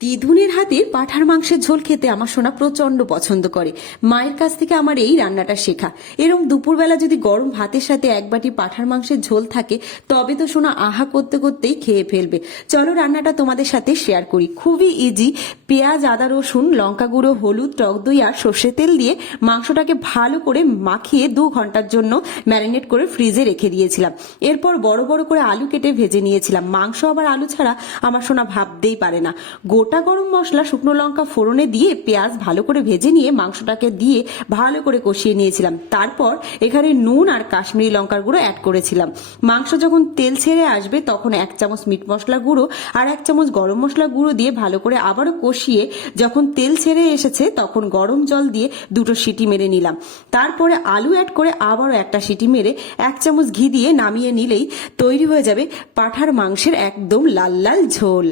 দিদুনের হাতের পাঁঠার মাংসের ঝোল খেতে আমার সোনা প্রচন্ড পছন্দ করে। মায়ের কাছ থেকে আমার এই রান্নাটা শেখা। এরকম দুপুরবেলা যদি গরম ভাতের সাথে এক বাটি পাঁঠার মাংসের ঝোল থাকে তবে তো সোনা আহা করতে করতেই খেয়ে ফেলবে। চলো রান্নাটা তোমাদের সাথে শেয়ার করি। খুবই ইজি। পেঁয়াজ, আদা, রসুন, লঙ্কা গুঁড়ো, হলুদ, টক দই আর সর্ষে তেল দিয়ে মাংসটাকে ভালো করে মাখিয়ে 2 ঘন্টার জন্য ম্যারিনেট করে ফ্রিজে রেখে দিয়েছিলাম। এরপর বড় বড় করে আলু কেটে ভেজে নিয়েছিলাম। মাংস আবার আলু ছাড়া আমার সোনা ভাবতেই পারে না। গোটা গরম মশলা, শুকনো লঙ্কা ফোড়নে দিয়ে পেঁয়াজ ভালো করে ভেজে নিয়ে মাংসটাকে দিয়ে ভালো করে কষিয়ে নিয়েছিলাম। তারপর এখানে নুন আর কাশ্মীরি লঙ্কার গুঁড়ো অ্যাড করেছিলাম। মাংস যখন তেল ছেড়ে আসবে তখন 1 চামচ মিট মশলা গুঁড়ো আর 1 চামচ গরম মশলা গুঁড়ো দিয়ে ভালো করে আবারও কষিয়ে যখন তেল ছেড়ে এসেছে তখন গরম জল দিয়ে 2টো সিটি মেরে নিলাম। তারপরে আলু অ্যাড করে আবারও 1টা সিটি মেরে 1 চামচ ঘি দিয়ে নামিয়ে নিলেই তৈরি হয়ে যাবে পাঁঠার মাংসের একদম লাল লাল ঝোল।